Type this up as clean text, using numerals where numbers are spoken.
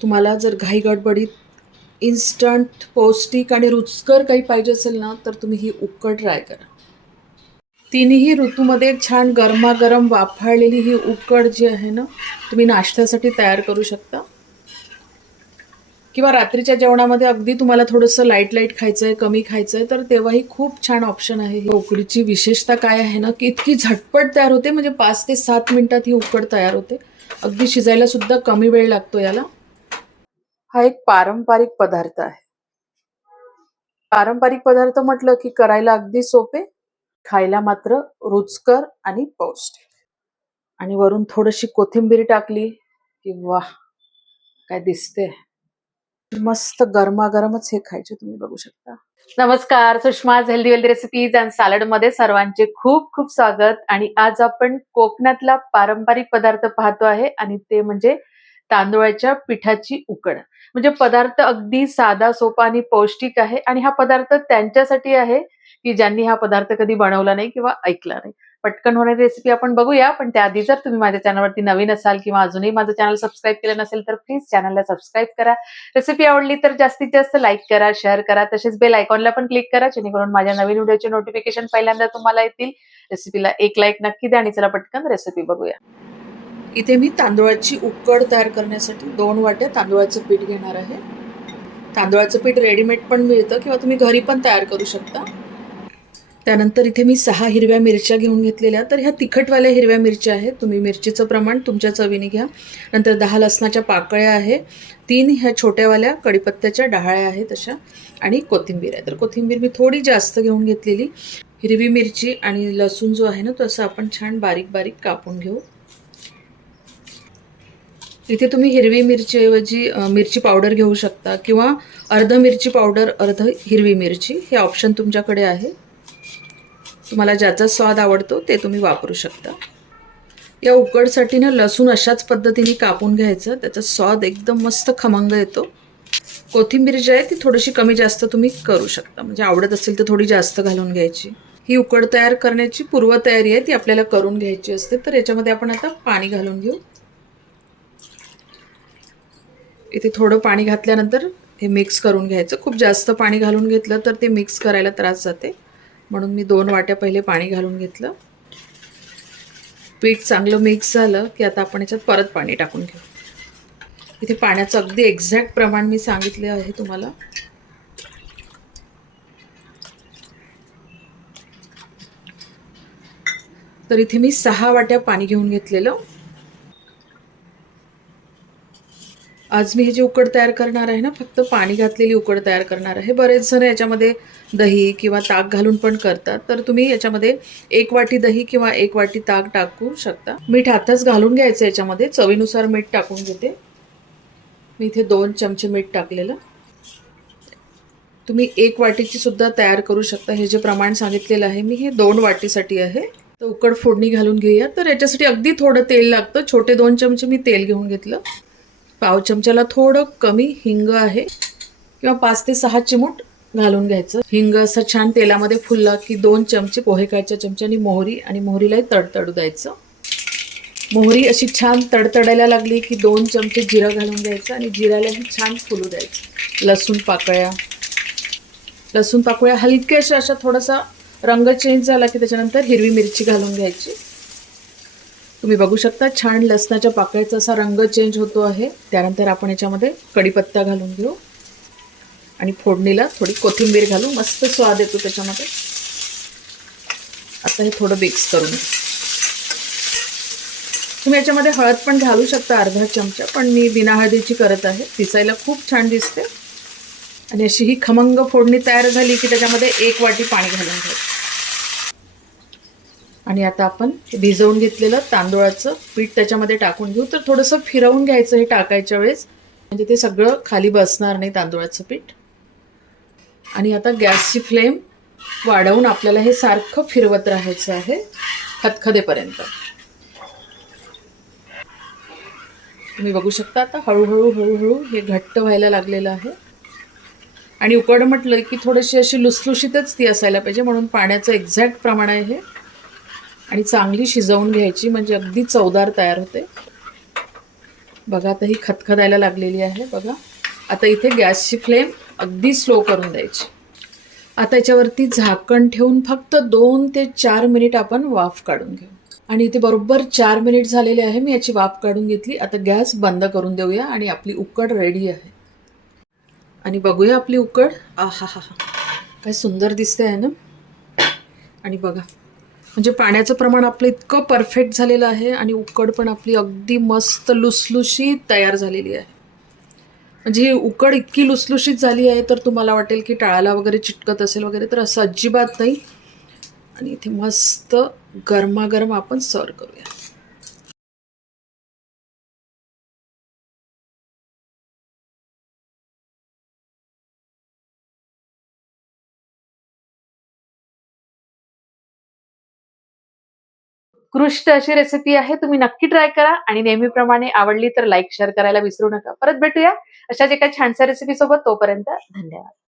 तुम्हाला जर घाई गडबडीत इन्स्टंट पौष्टिक आणि रुचकर काही पाहिजे असेल ना, तर तुम्ही ही उकड ट्राय करा. तिन्ही ऋतूमध्ये छान गरमागरम वाफाळलेली ही उकड जी आहे ना, तुम्ही नाश्त्यासाठी तयार करू शकता किंवा रात्रीच्या जेवणामध्ये अगदी तुम्हाला थोडंसं लाईट लाईट खायचं आहे, कमी खायचं आहे, तर तेव्हाही खूप छान ऑप्शन आहे. ही उकडीची विशेषता काय आहे ना, की इतकी झटपट तयार होते, म्हणजे 5 ते 7 मिनिटात ही उकड तयार होते. अगदी शिजायला सुद्धा कमी वेळ लागतो याला. हा एक पारंपरिक पदार्थ आहे. पारंपरिक पदार्थ म्हटलं की करायला अगदी सोपे, खायला मात्र रुचकर आणि पौष्टिक. आणि वरून थोडीशी कोथिंबीर टाकली की वाह! काय दिसते. मस्त गरमागरमच हे खायचे, तुम्ही बघू शकता. नमस्कार, Sushma's healthy wealthy recipes and salad मध्ये सर्वांचे खूप खूप स्वागत. आणि आज आपण कोकणातला पारंपरिक पदार्थ पाहतो आहे आणि ते म्हणजे तांदूळाच्या पिठाची उकड. म्हणजे पदार्थ अगदी साधा, सोपा आणि पौष्टिक आहे आणि हा पदार्थ त्यांच्यासाठी आहे की ज्यांनी हा पदार्थ कधी बनवला नाही किंवा ऐकला नाही. पटकन होणारी रेसिपी आपण बघूया, पण त्याआधी जर तुम्ही माझ्या चॅनलवरती नवीन असाल किंवा अजूनही माझं चॅनल सबस्क्राईब केलं नसेल तर प्लीज चॅनलला सबस्क्राईब करा. रेसिपी आवडली तर जास्तीत जास्त लाईक करा, शेअर करा, तसेच बेल आयकॉनला पण क्लिक करा जेणेकरून माझ्या नवीन व्हिडिओचे नोटिफिकेशन पहिल्यांदा तुम्हाला येतील. रेसिपीला एक लाईक नक्की द्या आणि चला पटकन रेसिपी बघूया. इथे मी तांदूळाची उकड तयार करण्यासाठी 2 वाट्या तांदूळाचं पीठ घेणार आहे. तांदूळाचं पीठ रेडीमेड पण मिळतं किंवा तुम्ही घरी पण तयार करू शकता. त्यानंतर इथे मी 6 हिरव्या मिरच्या घेऊन घेतलेल्या. तर ह्या तिखटवाल्या हिरव्या मिरच्या आहेत. तुम्ही मिरचीचं प्रमाण तुमच्या चवीने घ्या. नंतर 10 लसणाच्या पाकळ्या आहे. 3 ह्या छोट्यावाल्या कढीपत्त्याच्या डाळ्या आहेत अशा, आणि कोथिंबीर आहे. तर कोथिंबीर मी थोडी जास्त घेऊन घेतलेली. हिरवी मिरची आणि लसूण जो आहे ना, तो असं आपण छान बारीक बारीक कापून घेऊ. इथे तुम्ही हिरवी मिरचीऐवजी मिरची पावडर घेऊ शकता किंवा अर्ध मिरची पावडर, अर्ध हिरवी मिरची, हे ऑप्शन तुमच्याकडे आहे. तुम्हाला ज्याचा स्वाद आवडतो ते तुम्ही वापरू शकता. या उकडसाठी ना लसूण अशाच पद्धतीने कापून घ्यायचं, त्याचा स्वाद एकदम मस्त खमंग येतो. कोथिंबीर जी आहे ती थोडीशी कमी जास्त तुम्ही करू शकता, म्हणजे आवडत असेल तर थोडी जास्त घालून घ्यायची. ही उकड तयार करण्याची पूर्वतयारी आहे ती आपल्याला करून घ्यायची असते. तर याच्यामध्ये आपण आता पाणी घालून घेऊ. इथे थोडं पाणी घातल्यानंतर हे मिक्स करून घ्यायचं. खूप जास्त पाणी घालून घेतलं तर ते मिक्स करायला त्रास जाते, म्हणून मी 2 वाट्या पहिले पाणी घालून घेतलं. पीठ चांगलं मिक्स झालं की आता आपण याच्यात परत पाणी टाकून घेऊ. इथे पाण्याचं अगदी एक्झॅक्ट प्रमाण मी सांगितले आहे तुम्हाला. तर इथे मी 6 वाट्या पाणी घेऊन घेतलेलं. आज मी हे जे उकड तयार करणार आहे ना, फक्त पाणी घातलेली उकड तयार करणार आहे. बरेच जण याच्यामध्ये दही किंवा ताक घालून पण करतात, तर तुम्ही याच्यामध्ये 1 वाटी दही किंवा 1 वाटी ताक टाकू शकता. मीठ आताच घालून घ्यायचं याच्यामध्ये, चवीनुसार मीठ टाकून घेते मी. इथे 2 चमचे मीठ टाकलेलं. तुम्ही 1 वाटीची सुद्धा तयार करू शकता. हे जे प्रमाण सांगितलेलं आहे मी, हे 2 वाटीसाठी आहे. तर उकड फोडणी घालून घेऊया. तर याच्यासाठी अगदी थोडं तेल लागतं. छोटे 2 चमचे मी तेल घेऊन घेतलं. पाव चमच्याला थोडं कमी हिंग आहे किंवा 5 ते 6 चिमूट घालून घ्यायचं. हिंग असं छान तेलामध्ये फुलला की 2 चमचे पोहे कायच्या चमच्यानी मोहरी, आणि मोहरीलाही तडतडू द्यायचं. मोहरी अशी छान तडतडायला लागली की 2 चमचे जिरं घालून द्यायचं आणि जिऱ्यालाही छान फुलू द्यायचं. लसूण पाकळ्या हलक्याशा अशा थोडासा रंग चेंज झाला की त्याच्यानंतर हिरवी मिरची घालून घ्यायची. तुम्ही बघू शकता छान लसणाच्या पाकळ्याचा असा रंग चेंज होतो आहे. त्यानंतर आपण याच्यामध्ये कढीपत्ता घालून घेऊ आणि फोडणीला थोडी कोथिंबीर घालू. मस्त स्वाद येतो त्याच्यामध्ये. आता हे थोडं मिक्स करून घेऊ. तुम्ही याच्यामध्ये हळद पण घालू शकता अर्धा चमचा, पण मी बिना हळदीची करत आहे. दिसायला खूप छान दिसते. आणि अशी ही खमंग फोडणी तयार झाली की त्याच्यामध्ये 1 वाटी पाणी घालून घ्यायचं. आणि आता आपण भिजवून घेतलेलं तांदूळाचं पीठ त्याच्यामध्ये टाकून घेऊ. तर थोडंसं फिरवून घ्यायचं हे टाकायच्या वेळेस, म्हणजे ते सगळं खाली बसणार नाही तांदूळाचं पीठ. आणि आता गॅसची फ्लेम वाढवून आपल्याला हे सारखं फिरवत राहायचं आहे खदखदेपर्यंत. तुम्ही बघू शकता आता हळूहळू हळूहळू हे घट्ट व्हायला लागलेलं आहे. आणि उकड म्हटलं की थोडीशी अशी लुसलुशीतच ती असायला पाहिजे, म्हणून पाण्याचं एक्झॅक्ट प्रमाण आहे हे. आणि चांगली शिजवून घ्यायची म्हणजे अगदी चवदार तयार होते. बघा आता ही खदखदायला लागलेली आहे बघा. आता इथे गॅसची फ्लेम अगदी स्लो करून द्यायची. आता याच्यावरती झाकण ठेवून फक्त 2 ते 4 मिनिट आपण वाफ काढून घेऊ. आणि इथे बरोबर 4 मिनिट झालेले आहे. मी याची वाफ काढून घेतली. आता गॅस बंद करून देऊया आणि आपली उकड रेडी आहे. आणि बघूया आपली उकड. आहाहा, काय सुंदर दिसते आहे ना. आणि बघा म्हणजे पाण्याचं प्रमाण आपलं इतकं परफेक्ट झालेलं आहे आणि उकड पण आपली अगदी मस्त लुसलुशीत तयार झालेली आहे. म्हणजे ही उकड इतकी लुसलुशीत झाली आहे तर तुम्हाला वाटेल की टाळाला वगैरे चिटकत असेल वगैरे, तर असं अजिबात नाही. आणि इथे मस्त गरमागरम आपण सर्व करूया. उत्कृष्ट अशी रेसिपी आहे. तुम्ही नक्की ट्राय करा आणि नेहमीप्रमाणे आवडली तर लाईक, शेअर करायला विसरू नका. परत भेटूया अशाच एका छानशा रेसिपी सोबत. तोपर्यंत धन्यवाद.